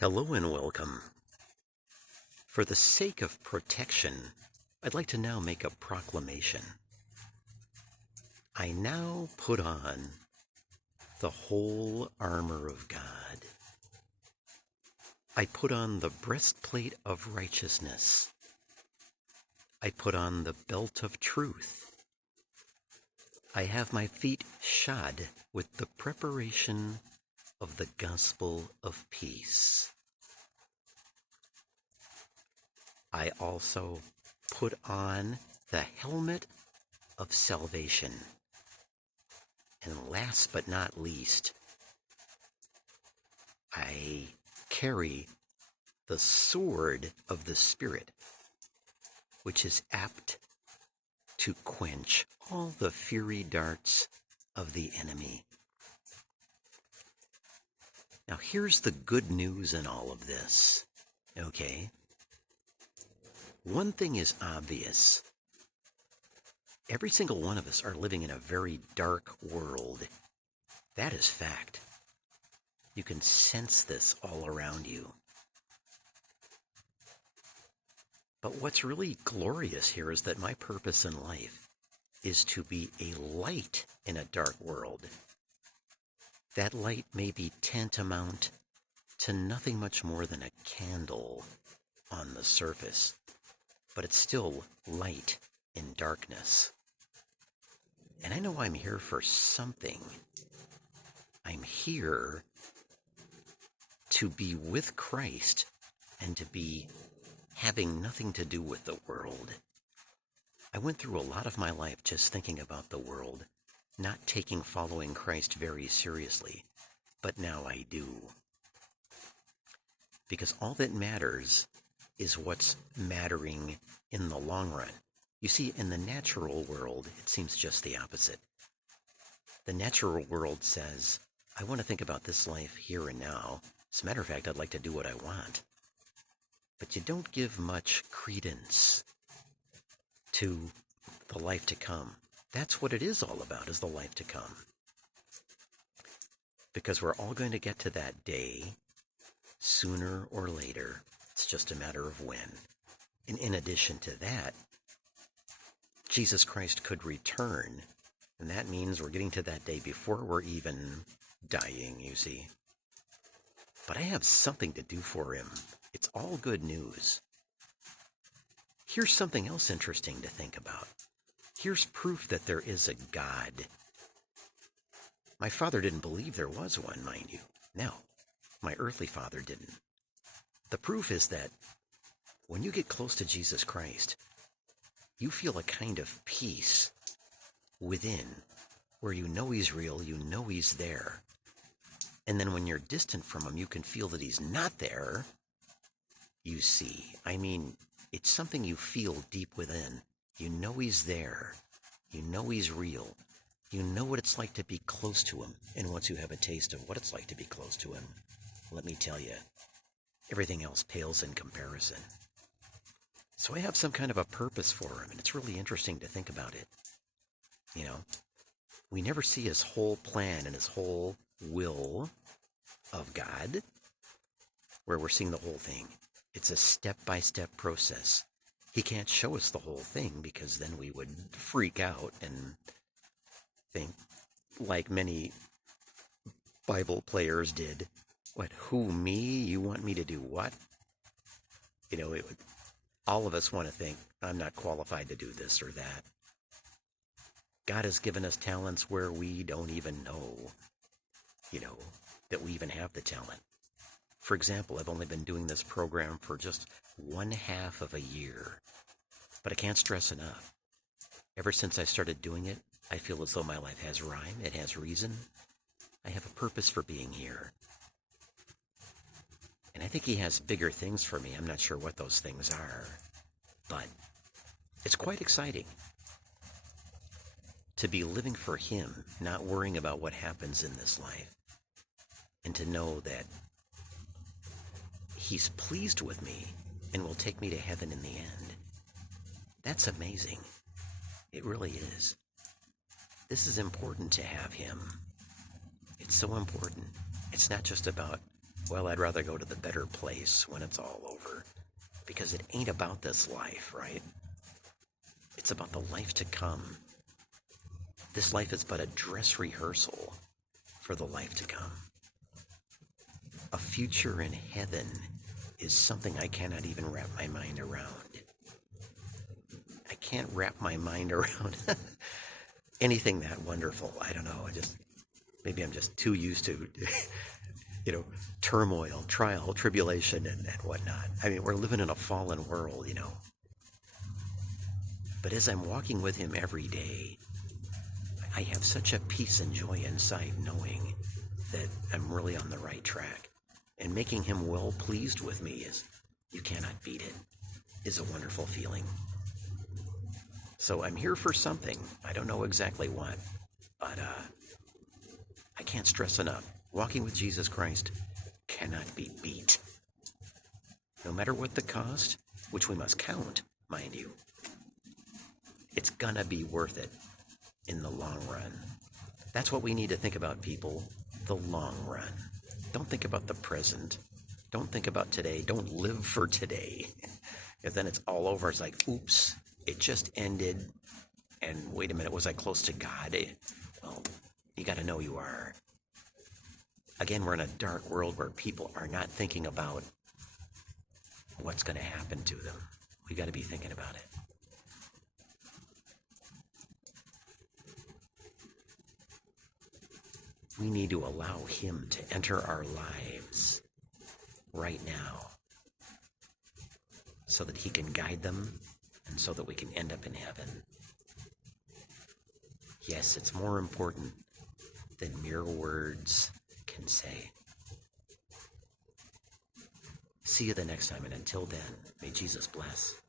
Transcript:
Hello and welcome. For the sake of protection, I'd like to now make a proclamation. I now put on the whole armor of God. I put on the breastplate of righteousness. I put on the belt of truth. I have my feet shod with the preparation of the gospel of peace. I also put on the helmet of salvation. And last but not least, I carry the sword of the Spirit, which is apt to quench all the fiery darts of the enemy. Now here's the good news in all of this, okay? One thing is obvious. Every single one of us are living in a very dark world. That is fact. You can sense this all around you. But what's really glorious here is that my purpose in life is to be a light in a dark world. That light may be tantamount to nothing much more than a candle on the surface, but it's still light in darkness. And I know I'm here for something. I'm here to be with Christ and to be having nothing to do with the world. I went through a lot of my life just thinking about the world, not taking following Christ very seriously, but now I do. Because all that matters is what's mattering in the long run. You see, in the natural world, it seems just the opposite. The natural world says, I want to think about this life here and now. As a matter of fact, I'd like to do what I want. But you don't give much credence to the life to come. That's what it is all about, is the life to come. Because we're all going to get to that day, sooner or later. It's just a matter of when. And in addition to that, Jesus Christ could return, and that means we're getting to that day before we're even dying, you see. But I have something to do for him. It's all good news. Here's something else interesting to think about. Here's proof that there is a God. My father didn't believe there was one, mind you. No, my earthly father didn't. The proof is that when you get close to Jesus Christ, you feel a kind of peace within where you know he's real, you know he's there. And then when you're distant from him, you can feel that he's not there. You see, I mean, it's something you feel deep within. You know he's there. You know he's real. You know what it's like to be close to him. And once you have a taste of what it's like to be close to him, let me tell you, everything else pales in comparison. So I have some kind of a purpose for him, and it's really interesting to think about it. You know, we never see his whole plan and his whole will of God, where we're seeing the whole thing. It's a step-by-step process. He can't show us the whole thing because then we would freak out and think, like many Bible players did, what, who, me? You want me to do what? You know, it would, all of us want to think, I'm not qualified to do this or that. God has given us talents where we don't even know, you know, that we even have the talent. For example, I've only been doing this program for just 1/2 of a year, but I can't stress enough. Ever since I started doing it, I feel as though my life has rhyme, it has reason. I have a purpose for being here. And I think he has bigger things for me. I'm not sure what those things are, but it's quite exciting to be living for him, not worrying about what happens in this life, and to know that he's pleased with me and will take me to heaven in the end. That's amazing. It really is. This is important to have him. It's so important. It's not just about well, I'd rather go to the better place when it's all over. Because it ain't about this life, right? It's about the life to come. This life is but a dress rehearsal for the life to come. A future in heaven is something I cannot even wrap my mind around. I can't wrap my mind around anything that wonderful. I don't know. Maybe I'm just too used to, turmoil, trial, tribulation, and whatnot. I mean, we're living in a fallen world, But as I'm walking with him every day, I have such a peace and joy inside knowing that I'm really on the right track. And making him well pleased with me you cannot beat it, is a wonderful feeling. So I'm here for something. I don't know exactly what, but I can't stress enough. Walking with Jesus Christ cannot be beat. No matter what the cost, which we must count, mind you, it's gonna be worth it in the long run. That's what we need to think about, people. The long run. Don't think about the present. Don't think about today. Don't live for today. If then it's all over, it's like, oops, it just ended. And wait a minute, was I close to God? Well, you got to know you are. Again, we're in a dark world where people are not thinking about what's going to happen to them. We got to be thinking about it. We need to allow him to enter our lives right now so that he can guide them and so that we can end up in heaven. Yes, it's more important than mere words can say. See you the next time, and until then, may Jesus bless.